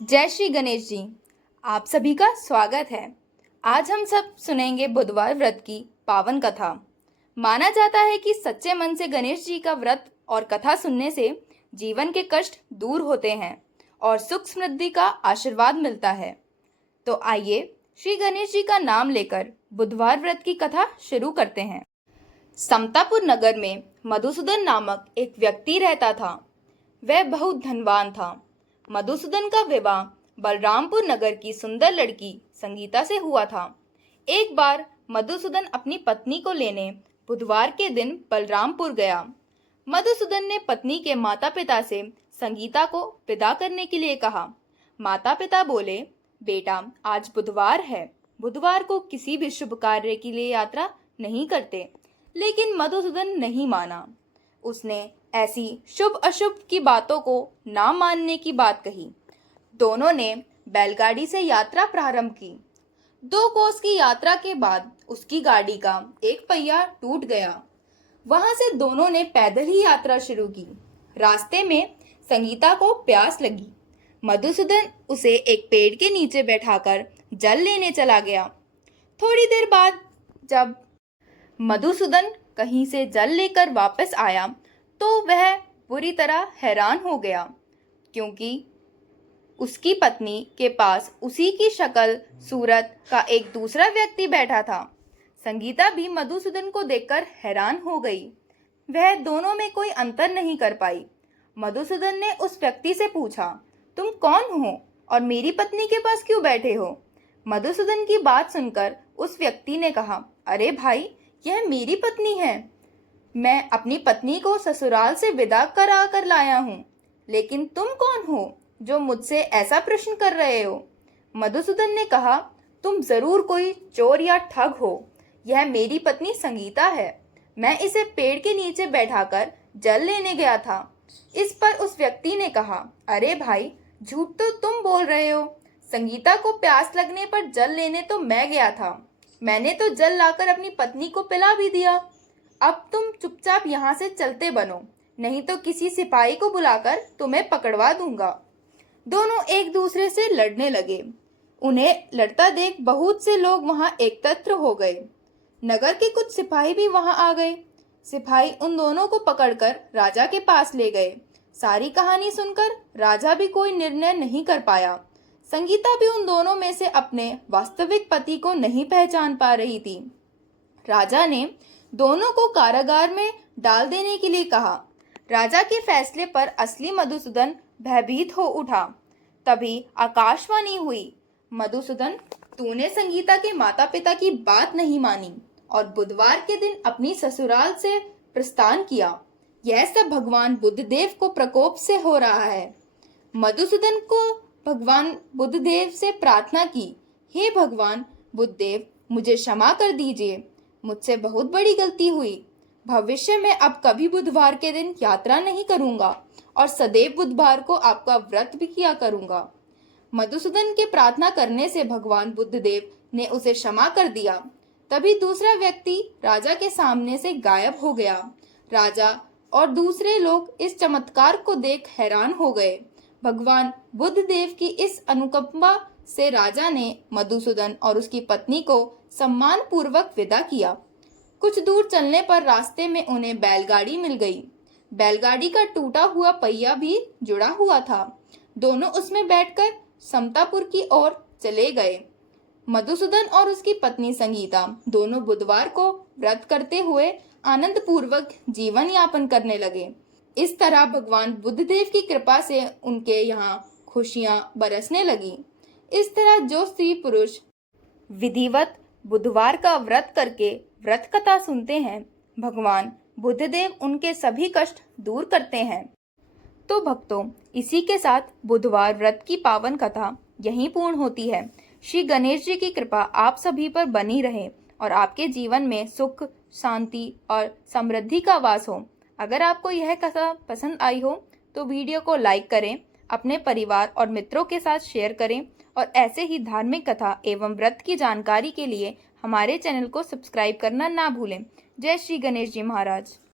जय श्री गणेश जी। आप सभी का स्वागत है। आज हम सब सुनेंगे बुधवार व्रत की पावन कथा। माना जाता है कि सच्चे मन से गणेश जी का व्रत और कथा सुनने से जीवन के कष्ट दूर होते हैं और सुख समृद्धि का आशीर्वाद मिलता है। तो आइए श्री गणेश जी का नाम लेकर बुधवार व्रत की कथा शुरू करते हैं। समतापुर नगर में मधुसूदन नामक एक व्यक्ति रहता था। वह बहुत धनवान था। मधुसूदन का विवाह बलरामपुर नगर की सुंदर लड़की संगीता से हुआ था। एक बार मधुसूदन अपनी पत्नी को लेने बुधवार के दिन बलरामपुर गया। मधुसूदन ने पत्नी के माता पिता से संगीता को विदा करने के लिए कहा। माता पिता बोले, बेटा आज बुधवार है, बुधवार को किसी भी शुभ कार्य के लिए यात्रा नहीं करते। लेकिन मधुसूदन नहीं माना। उसने ऐसी शुभ अशुभ की बातों को ना मानने की बात कही। दोनों ने बैलगाड़ी से यात्रा प्रारंभ की। 2 कोस की यात्रा के बाद उसकी गाड़ी का एक पहिया टूट गया। वहां से दोनों ने पैदल ही यात्रा शुरू की। रास्ते में संगीता को प्यास लगी। मधुसूदन उसे एक पेड़ के नीचे बैठाकर जल लेने चला गया। थोड़ी देर बाद जब मधुसूदन कहीं से जल लेकर वापस आया तो वह बुरी तरह हैरान हो गया, क्योंकि उसकी पत्नी के पास उसी की शक्ल सूरत का एक दूसरा व्यक्ति बैठा था। संगीता भी मधुसूदन को देखकर हैरान हो गई। वह दोनों में कोई अंतर नहीं कर पाई। मधुसूदन ने उस व्यक्ति से पूछा, तुम कौन हो और मेरी पत्नी के पास क्यों बैठे हो? मधुसूदन की बात सुनकर उस व्यक्ति ने कहा, अरे भाई, यह मेरी पत्नी है। मैं अपनी पत्नी को ससुराल से विदा करा कर लाया हूँ। लेकिन तुम कौन हो जो मुझसे ऐसा प्रश्न कर रहे हो? मधुसूदन ने कहा, तुम जरूर कोई चोर या ठग हो। यह मेरी पत्नी संगीता है। मैं इसे पेड़ के नीचे बैठाकर जल लेने गया था। इस पर उस व्यक्ति ने कहा, अरे भाई, झूठ तो तुम बोल रहे हो। संगीता को प्यास लगने पर जल लेने तो मैं गया था। मैंने तो जल लाकर अपनी पत्नी को पिला भी दिया। अब तुम चुपचाप यहाँ से चलते बनो, नहीं तो किसी सिपाही को बुलाकर तुम्हें पकड़वा दूंगा। दोनों एक दूसरे से लड़ने लगे। उन्हें लड़ता देख बहुत से लोग वहां एकत्र हो गए। नगर के कुछ सिपाही भी वहां आ गए। सिपाही उन दोनों को पकड़कर राजा के पास ले गए। सारी कहानी सुनकर राजा भी कोई निर्णय नहीं कर पाया। संगीता भी उन दोनों में से अपने वास्तविक पति को नहीं पहचान पा रही थी। राजा ने दोनों को कारागार में डाल देने के लिए कहा। राजा के फैसले पर असली मधुसूदन भयभीत हो उठा। तभी आकाशवाणी हुई, मधुसूदन, तूने संगीता के माता पिता की बात नहीं मानी और बुधवार के दिन अपनी ससुराल से प्रस्थान किया। यह सब भगवान बुद्धदेव को प्रकोप से हो रहा है। मधुसूदन को भगवान बुद्धदेव से प्रार्थना की, हे भगवान बुद्धदेव, मुझे क्षमा कर दीजिए। मुझसे बहुत बड़ी गलती हुई। भविष्य में अब कभी बुधवार के दिन यात्रा नहीं करूंगा और सदैव बुधवार को आपका व्रत भी किया करूंगा। मधुसूदन के प्रार्थना करने से भगवान बुद्धदेव ने उसे क्षमा कर दिया। तभी दूसरा व्यक्ति राजा के सामने से गायब हो गया। राजा और दूसरे लोग इस चमत्कार को देख हैरान हो गए। भगवान बुद्धदेव की इस अनुकंपा से राजा ने मधुसूदन और उसकी पत्नी को सम्मान पूर्वक विदा किया। कुछ दूर चलने पर रास्ते में उन्हें बैलगाड़ी मिल गई। बैलगाड़ी का टूटा हुआ पहिया भी जुड़ा हुआ था। दोनों उसमें बैठकर समतापुर की ओर चले गए। मधुसूदन और उसकी पत्नी संगीता दोनों बुधवार को व्रत करते हुए आनंद पूर्वक जीवन यापन करने लगे। इस तरह भगवान बुद्धदेव की कृपा से उनके यहाँ खुशियां बरसने लगी। इस तरह जो स्त्री पुरुष विधिवत बुधवार का व्रत करके व्रत कथा सुनते हैं, भगवान बुद्धदेव उनके सभी कष्ट दूर करते हैं। तो भक्तों, इसी के साथ बुधवार व्रत की पावन कथा यहीं पूर्ण होती है। श्री गणेश जी की कृपा आप सभी पर बनी रहे और आपके जीवन में सुख, शांति और समृद्धि का वास हो। अगर आपको यह कथा पसंद आई हो तो वीडियो को लाइक करें, अपने परिवार और मित्रों के साथ शेयर करें और ऐसे ही धार्मिक कथा एवं व्रत की जानकारी के लिए हमारे चैनल को सब्सक्राइब करना ना भूलें। जय श्री गणेश जी महाराज।